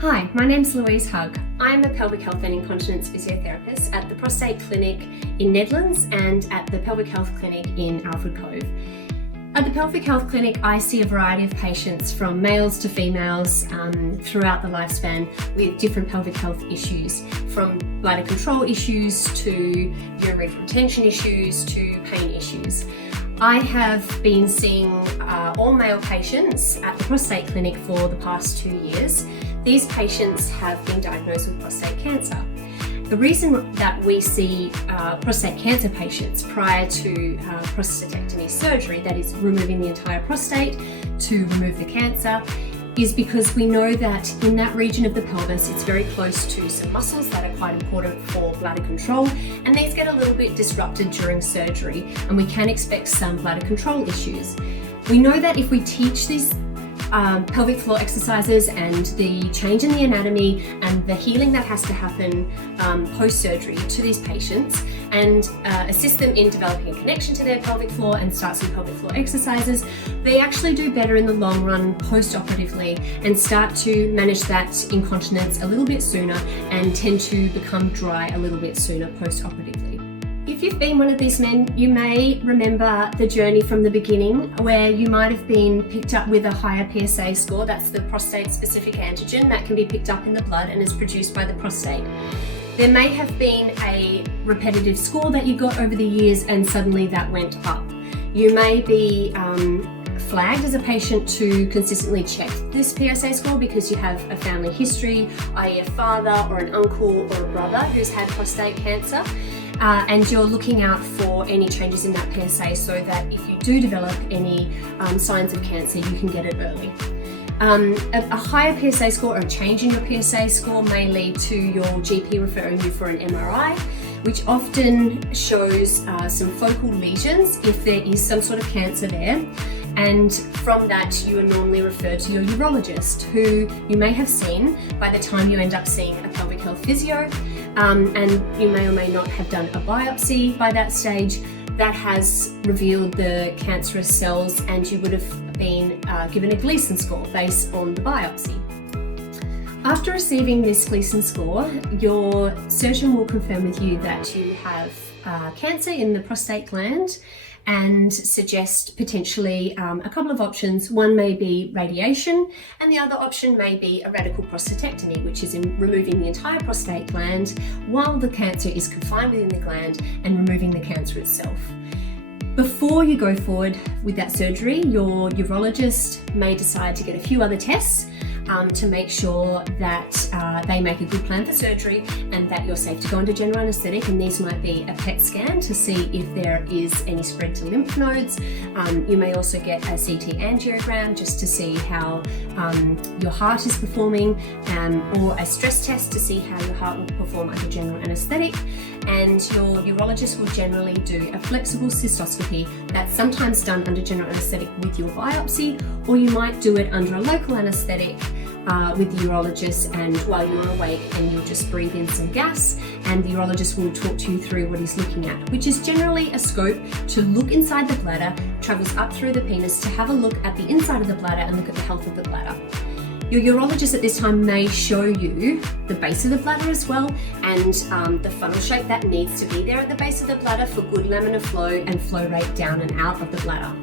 Hi, my name's Louise Hugg. I'm a pelvic health and incontinence physiotherapist at the Prostate Clinic in Nedlands and at the Pelvic Health Clinic in Alfred Cove. At the Pelvic Health Clinic, I see a variety of patients from males to females throughout the lifespan with different pelvic health issues, from bladder control issues to urinary retention issues to pain issues. I have been seeing all male patients at the prostate clinic for the past 2 years. These patients have been diagnosed with prostate cancer. The reason that we see prostate cancer patients prior to prostatectomy surgery, that is removing the entire prostate to remove the cancer, is because we know that in that region of the pelvis it's very close to some muscles that are quite important for bladder control, and these get a little bit disrupted during surgery and we can expect some bladder control issues. We know that if we teach these pelvic floor exercises and the change in the anatomy and the healing that has to happen post-surgery to these patients and assist them in developing a connection to their pelvic floor and start some pelvic floor exercises, they actually do better in the long run post-operatively and start to manage that incontinence a little bit sooner and tend to become dry a little bit sooner post-operatively. If you've been one of these men, you may remember the journey from the beginning where you might have been picked up with a higher PSA score. That's the prostate-specific antigen that can be picked up in the blood and is produced by the prostate. There may have been a repetitive score that you got over the years and suddenly that went up. You may be flagged as a patient to consistently check this PSA score because you have a family history, i.e. a father or an uncle or a brother who's had prostate cancer. And you're looking out for any changes in that PSA so that if you do develop any signs of cancer, you can get it early. A higher PSA score or a change in your PSA score may lead to your GP referring you for an MRI, which often shows some focal lesions if there is some sort of cancer there. And from that, you are normally referred to your urologist, who you may have seen by the time you end up seeing a pelvic health physio. And you may or may not have done a biopsy by that stage that has revealed the cancerous cells, and you would have been given a Gleason score based on the biopsy. After receiving this Gleason score, your surgeon will confirm with you that you have cancer in the prostate gland and suggest potentially a couple of options. One may be radiation, and the other option may be a radical prostatectomy, which is in removing the entire prostate gland while the cancer is confined within the gland and removing the cancer itself. Before you go forward with that surgery, your urologist may decide to get a few other tests to make sure that they make a good plan for surgery and that you're safe to go under general anaesthetic, and these might be a PET scan to see if there is any spread to lymph nodes. You may also get a CT angiogram just to see how your heart is performing, or a stress test to see how your heart will perform under general anaesthetic. And your urologist will generally do a flexible cystoscopy that's sometimes done under general anaesthetic with your biopsy, or you might do it under a local anaesthetic with the urologist, and while you're awake, and you'll just breathe in some gas and the urologist will talk to you through what he's looking at, which is generally a scope to look inside the bladder, travels up through the penis to have a look at the inside of the bladder and look at the health of the bladder. Your urologist at this time may show you the base of the bladder as well, and the funnel shape that needs to be there at the base of the bladder for good laminar flow and flow rate down and out of the bladder.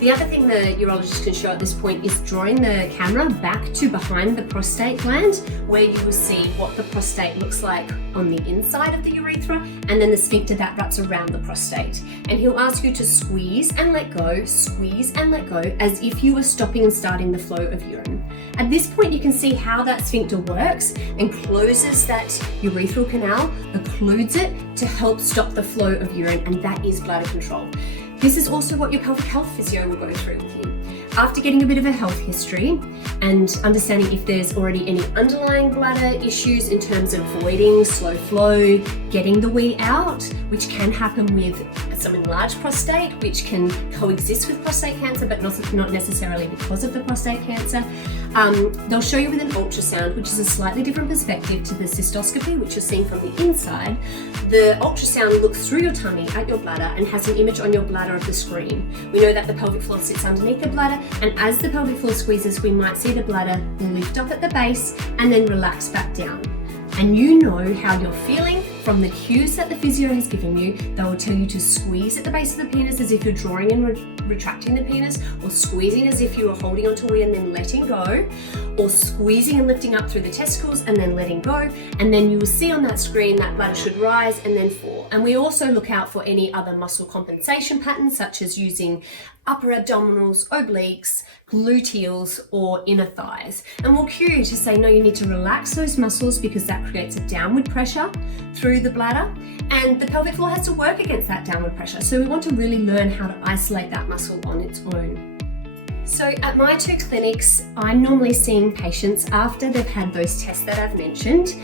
The other thing the urologist can show at this point is drawing the camera back to behind the prostate gland, where you will see what the prostate looks like on the inside of the urethra, and then the sphincter that wraps around the prostate. And he'll ask you to squeeze and let go, as if you were stopping and starting the flow of urine. At this point, you can see how that sphincter works and closes that urethral canal, occludes it to help stop the flow of urine, and that is bladder control. This is also what your pelvic health physio will go through with you. After getting a bit of a health history and understanding if there's already any underlying bladder issues in terms of voiding, slow flow, getting the wee out, which can happen with some enlarged prostate, which can coexist with prostate cancer, but not necessarily because of the prostate cancer. They'll show you with an ultrasound, which is a slightly different perspective to the cystoscopy, which you're seeing from the inside. The ultrasound looks through your tummy at your bladder and has an image on your bladder of the screen. We know that the pelvic floor sits underneath the bladder, and as the pelvic floor squeezes, we might see see the bladder lift up at the base and then relax back down. And you know how you're feeling from the cues that the physio has given you. They will tell you to squeeze at the base of the penis as if you're drawing and retracting the penis, or squeezing as if you are holding onto a wee and then letting go, or squeezing and lifting up through the testicles and then letting go. And then you will see on that screen that bladder should rise and then fall. And we also look out for any other muscle compensation patterns, such as using upper abdominals, obliques, gluteals, or inner thighs. And we'll cue you to say, no, you need to relax those muscles because that creates a downward pressure through the bladder, and the pelvic floor has to work against that downward pressure. So we want to really learn how to isolate that muscle on its own. So at my 2 clinics, I'm normally seeing patients after they've had those tests that I've mentioned.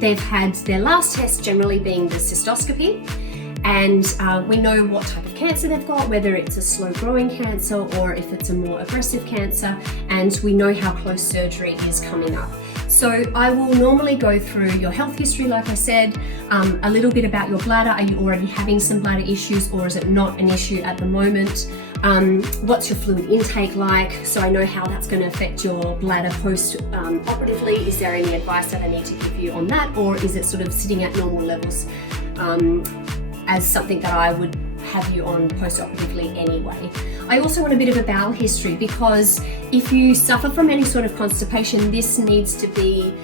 They've had their last test generally being the cystoscopy, and we know what type of cancer they've got, whether it's a slow growing cancer or if it's a more aggressive cancer, and we know how close surgery is coming up. So I will normally go through your health history, like I said, a little bit about your bladder. Are you already having some bladder issues, or is it not an issue at the moment? What's your fluid intake like? So I know how that's going to affect your bladder post-operatively. Is there any advice that I need to give you on that, or is it sort of sitting at normal levels as something that I would have you on post-operatively anyway? I also want a bit of a bowel history, because if you suffer from any sort of constipation, this needs to be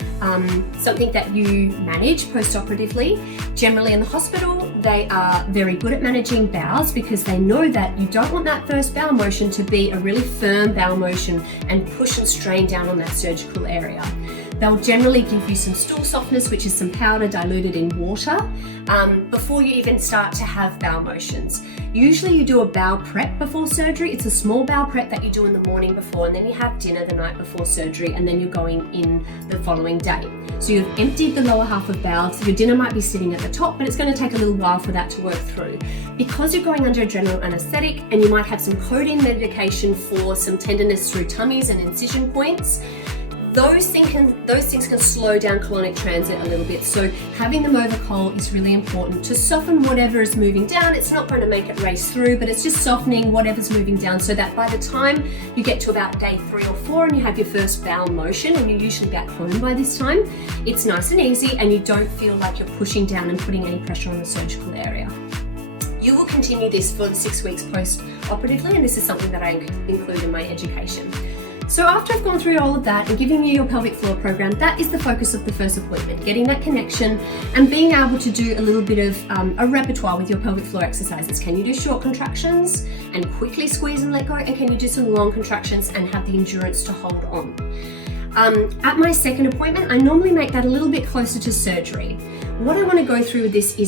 something that you manage post-operatively. Generally in the hospital, they are very good at managing bowels because they know that you don't want that first bowel motion to be a really firm bowel motion and push and strain down on that surgical area. They'll generally give you some stool softeners, which is some powder diluted in water, before you even start to have bowel motions. Usually you do a bowel prep before surgery. It's a small bowel prep that you do in the morning before, and then you have dinner the night before surgery, and then you're going in the following day. So you've emptied the lower half of bowel, so your dinner might be sitting at the top, but it's going to take a little while for that to work through. Because you're going under general anesthetic, and you might have some codeine medication for some tenderness through tummies and incision points, those things can slow down colonic transit a little bit. So having the Movicol is really important to soften whatever is moving down. It's not going to make it race through, but it's just softening whatever's moving down, so that by the time you get to about day 3 or 4 and you have your first bowel motion, and you're usually back home by this time, it's nice and easy and you don't feel like you're pushing down and putting any pressure on the surgical area. You will continue this for 6 weeks post-operatively, and this is something that I include in my education. So after I've gone through all of that and giving you your pelvic floor program, that is the focus of the first appointment, getting that connection and being able to do a little bit of a repertoire with your pelvic floor exercises. Can you do short contractions and quickly squeeze and let go? And can you do some long contractions and have the endurance to hold on? At my second appointment, I normally make that a little bit closer to surgery. What I want to go through with this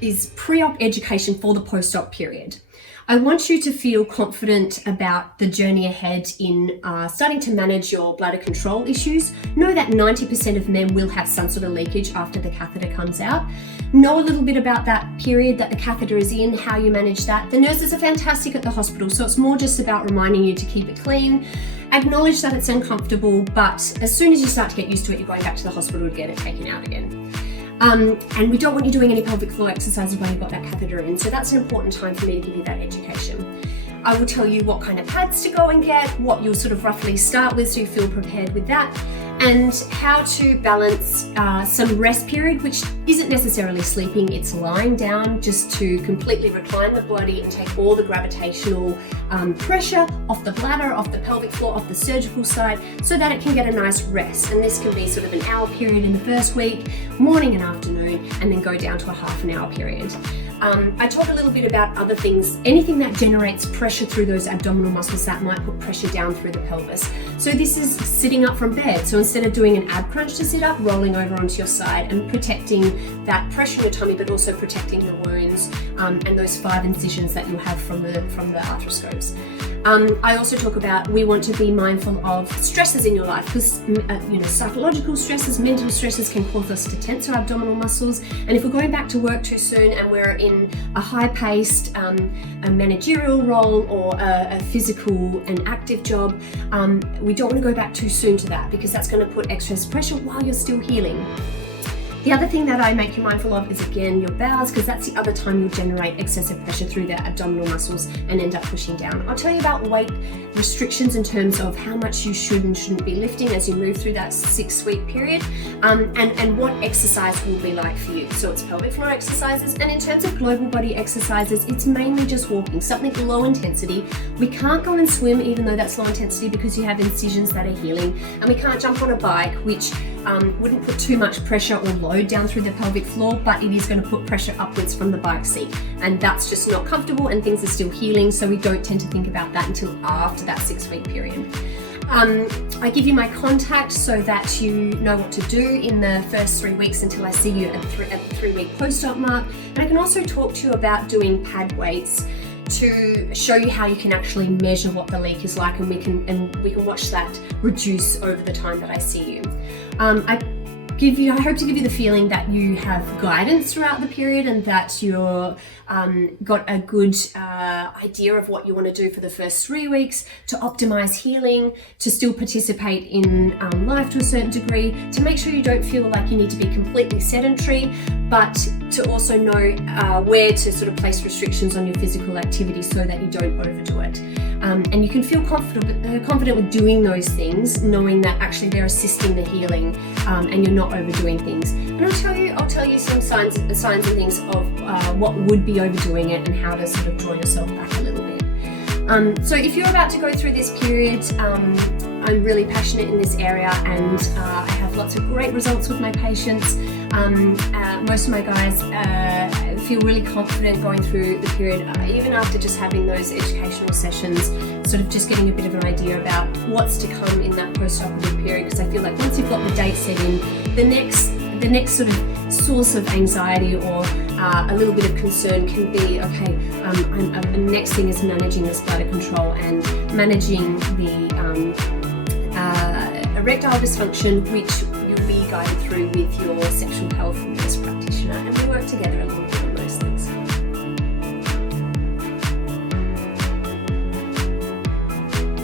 is pre-op education for the post-op period. I want you to feel confident about the journey ahead in starting to manage your bladder control issues. Know that 90% of men will have some sort of leakage after the catheter comes out. Know a little bit about that period that the catheter is in, how you manage that. The nurses are fantastic at the hospital, so it's more just about reminding you to keep it clean. Acknowledge that it's uncomfortable, but as soon as you start to get used to it, you're going back to the hospital to get it taken out again. And we don't want you doing any pelvic floor exercises while you've got that catheter in, so that's an important time for me to give you that education. I will tell you what kind of pads to go and get, what you'll sort of roughly start with so you feel prepared with that, and how to balance some rest period, which isn't necessarily sleeping, it's lying down just to completely recline the body and take all the gravitational pressure off the bladder, off the pelvic floor, off the surgical side, so that it can get a nice rest. And this can be sort of an hour period in the first week, morning and afternoon, and then go down to a half an hour period. I talk a little bit about other things, anything that generates pressure through those abdominal muscles that might put pressure down through the pelvis. So this is sitting up from bed. So instead of doing an ab crunch to sit up, rolling over onto your side and protecting that pressure in your tummy, but also protecting the wounds and those 5 incisions that you have from the arthroscopes. I also talk about we want to be mindful of stresses in your life, because psychological stresses, mental stresses can cause us to tense our abdominal muscles. And if we're going back to work too soon and we're in a high-paced a managerial role or a physical and active job, we don't want to go back too soon to that, because that's going to put extra pressure while you're still healing. The other thing that I make you mindful of is, again, your bowels, because that's the other time you'll generate excessive pressure through the abdominal muscles and end up pushing down. I'll tell you about weight restrictions in terms of how much you should and shouldn't be lifting as you move through that 6-week period, and what exercise will be like for you. So it's pelvic floor exercises, and in terms of global body exercises, it's mainly just walking, something low intensity. We can't go and swim, even though that's low intensity, because you have incisions that are healing, and we can't jump on a bike, which wouldn't put too much pressure or load down through the pelvic floor, but it is going to put pressure upwards from the bike seat, and that's just not comfortable, and things are still healing, so we don't tend to think about that until after that 6-week period. I give you my contact so that you know what to do in the first 3 weeks until I see you at the 3-week post-op mark, and I can also talk to you about doing pad weights to show you how you can actually measure what the leak is like, and we can watch that reduce over the time that I see you. I hope to give you the feeling that you have guidance throughout the period, and that you're got a good idea of what you want to do for the first 3 weeks to optimize healing, to still participate in life to a certain degree, to make sure you don't feel like you need to be completely sedentary, but to also know where to sort of place restrictions on your physical activity so that you don't overdo it. And you can feel confident with doing those things, knowing that actually they're assisting the healing, and you're not overdoing things. And I'll tell you some signs and things of what would be overdoing it, and how to sort of draw yourself back a little bit. So if you're about to go through this period, I'm really passionate in this area, and I have lots of great results with my patients. Most of my guys feel really confident going through the period, even after just having those educational sessions, sort of just getting a bit of an idea about what's to come in that post-operative period, because I feel like once you've got the date set in, the next sort of source of anxiety or a little bit of concern can be, okay, the next thing is managing this bladder control and managing the erectile dysfunction, which you'll be guided through with your sexual health nurse practitioner, and we work together a little bit.